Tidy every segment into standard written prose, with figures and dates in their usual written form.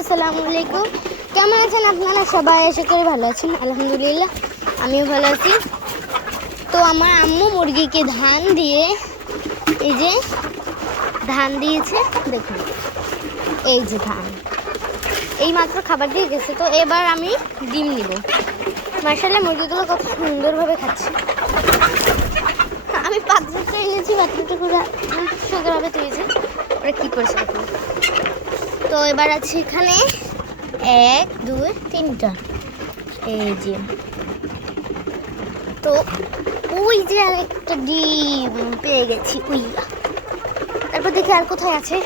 আসসালামু আলাইকুম। কেমন আছেন আপনারা সবাই? আশা করি ভালো আছেন। আলহামদুলিল্লাহ আমিও ভালো আছি। তো আমার আম্মু মুরগিকে ধান দিয়ে এই যে ধান দিয়েছে, দেখুন এই যে ধান এই মাত্র খাবার দিয়ে গেছে। তো এবার আমি ডিম নিব। মাশাআল্লাহ মুরগিগুলো কত সুন্দরভাবে খাচ্ছে। আমি পাত্রটা এনেছি, পাত্রটা পুরো সুন্দরভাবে তুলেছে। ওরা কী করেছে দেখুন। তো এবার আছে এখানে 1 2 3টা এই যে। তো ওই যে আর একটা ডিম পেয়ে গেছি উইয়া। তারপর দেখি আর কোথায় আছে।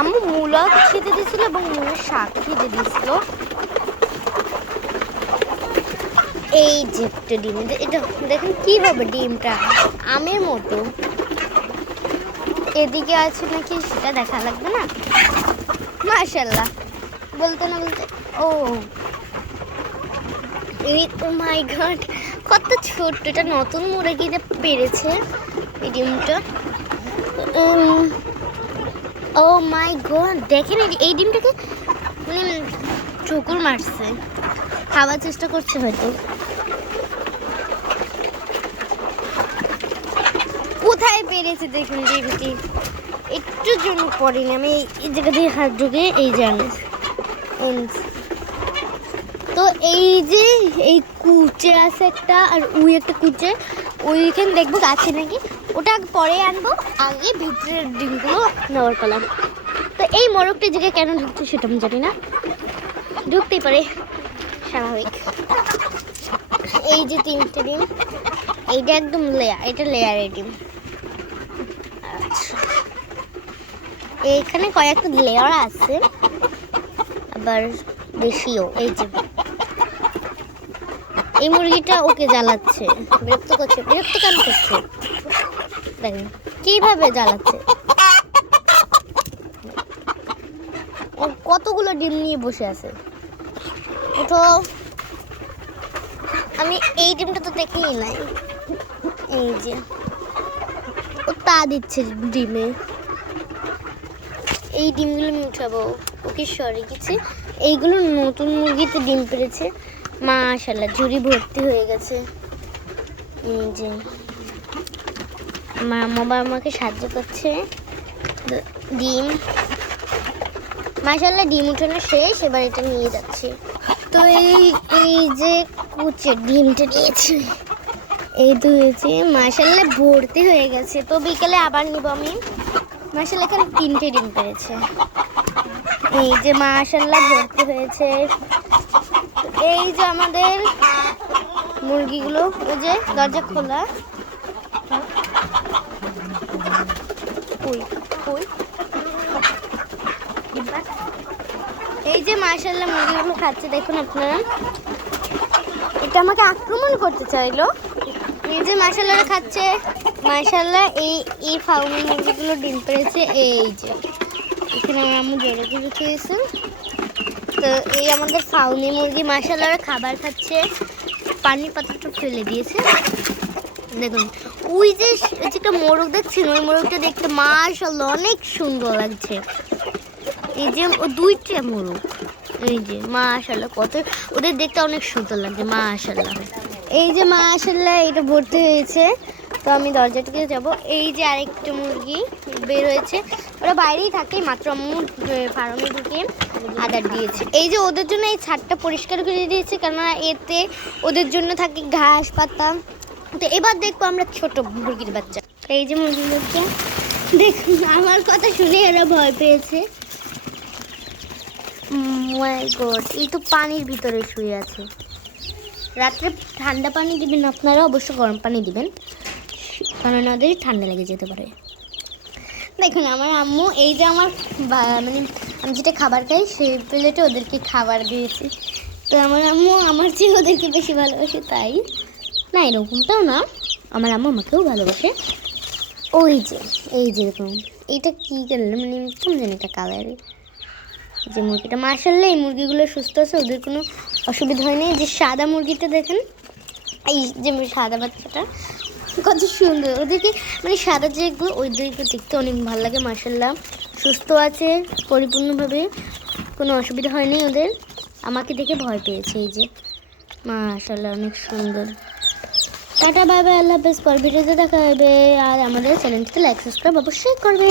আম্মু মূলা খেতে দিয়েছিল এবং মূলার শাক খেতে দিয়েছিল। এই যে একটা ডিম, এটা দেখেন কীভাবে ডিমটা আমের মতো। এদিকে আছে নাকি সেটা দেখা লাগবে না। মাশাআল্লাহ বলতে না বলতে ও মাই গড, কত ছোট্ট। এটা নতুন মুরগিতে পেরেছে এই ডিমটা। ও মাই গড, দেখেন এই ডিমটাকে মানে ঠোকর মারছে, খাওয়ার চেষ্টা করছে হয়তো। কোথায় পেরেছে দেখুন ডিমটি, একটু জন্য পড়িনি আমি। এই জায়গা দিয়ে হাত ঢুকে এই জানি। তো এই যে এই কুচে আছে একটা, আর ওই একটা কুচে, ওইখানে দেখবো আছে নাকি, ওটা পরে আনবো। আগে ভিতরের ডিমগুলো নেওয়ার পেলাম। তো এই মোরগটি জায়গায় কেন ঢুকছে সেটা আমি জানি না, ঢুকতেই পারে, স্বাভাবিক। এই যে 3টে ডিম, এইটা একদম লেয়ার, এটা লেয়ারের ডিম। আচ্ছা এখানে কয়েকটা লেয়ার আছে, আবার বেশিও। এই যে এই মুরগিটা ওকে জ্বালাচ্ছে, বিরক্ত করছে। বিরক্ত কেন করছে দেখেন কিভাবে জ্বালাচ্ছে। ও কতগুলো ডিম নিয়ে বসে আছে। ওঠো, আমি এই ডিমটা তো দেখেই নাই। এই যে ও তা দিচ্ছে ডিমে। এই ডিমগুলো আমি উঠাবো। ওকে সরে গেছে। এইগুলো নতুন মুরগিতে ডিম পেড়েছে। মাশাআল্লাহ ঝুড়ি ভর্তি হয়ে গেছে। এই যে মা আমাকে সাহায্য করছে। ডিম মাশাআল্লাহ ডিম উঠানো শেষ, এবার এটা নিয়ে যাচ্ছি। তো এই যে কুচের ডিমটা নিয়েছি, এই ধুয়েছি। মাশাআল্লাহ ভর্তি হয়ে গেছে। তো বিকেলে আবার নিব আমি। মাশাআল্লাহ এখানে 3টে ডিম পেড়েছে। এই যে মাশাআল্লাহ ভর্তি হয়েছে। এই যে আমাদের মুরগিগুলো, ওই যে দরজা খোলা। এই যে মাশাআল্লাহ মুরগিগুলো খাচ্ছে, দেখুন আপনারা। এটা আমাকে আক্রমণ করতে চাইলো। এই যে মাশাআল্লাহ খাচ্ছে। মাশাআল্লাহ এই ফার্মি মুরগিগুলো ডিম পেড়েছে। এই যে এখানে আমার আম্মু জোরে করে খেয়েছে। তো এই আমাদের ফার্মি মুরগি মাশাআল্লাহ খাবার খাচ্ছে। পানির পাত্রটা ফেলে দিয়েছে। দেখুন ওই যে একটা মোরগ দেখছেন, ওই মোরগটা দেখতে মাশাআল্লাহ অনেক সুন্দর লাগছে। এই যে 2টা মোরগ, এই যে মাশাআল্লাহ কত ওদের দেখতে অনেক সুন্দর লাগছে। মাশাআল্লাহ এই যে মাশাআল্লাহ এটা ভর্তি হয়েছে। তো আমি দরজাটাকে যাব। এই যে আরেকটা মুরগি বের হয়েছে, ওরা বাইরেই থাকে। মাত্র আম্মু ফার্মে ঢুকে আদার দিয়েছে। এই যে ওদের জন্য এই ছাদটা পরিষ্কার করে দিয়েছে, কেননা এতে ওদের জন্য থাকে ঘাস পাতা। তো এবার দেখবো আমরা ছোট মুরগির বাচ্চা। এই যে মুরগিগুলোকে দেখুন, আমার কথা শুনে এরা ভয় পেয়েছে। মাই গড, এই তো পানির ভিতরে শুয়ে আছে। রাত্রে ঠান্ডা পানি দিবেন আপনারা, অবশ্য গরম পানি দিবেন, কারণ ওদের ঠান্ডা লেগে যেতে পারে। দেখুন আমার আম্মু এই যে আমার মানে আমি যেটা খাবার খাই সেই প্লেটে ওদেরকে খাবার দিয়েছি। তো আমার আম্মু আমার চেয়ে ওদেরকে বেশি ভালোবাসে, তাই না এরকমটাও না, আমার আম্মু আমাকেও ভালোবাসে। ওই যে এই যে দেখুন এইটা কী কালার, মানে কেমন জানি একটা কালারে। যে মুরগিটা মাশাআল্লাহ এই মুরগিগুলো সুস্থ আছে, ওদের কোনো অসুবিধা হয়নি। যে সাদা মুরগিটা দেখেন, এই যে সাদা বাচ্চাটা কত সুন্দর। ওদেরকে মানে সাদা যেগুলো ওইদেরকে দেখতে অনেক ভালো লাগে মাশাআল্লাহ। সুস্থ আছে পরিপূর্ণভাবে, কোনো অসুবিধা হয়নি ওদের। আমাকে দেখে ভয় পেয়েছে। এই যে মাশাআল্লাহ অনেক সুন্দর। টাটা বাই বাই, আল্লাহ হাফেজ। পর ভিডিওতে দেখা হবে। আর আমাদের চ্যানেলটিতে লাইক সাবস্ক্রাইব অবশ্যই করবে।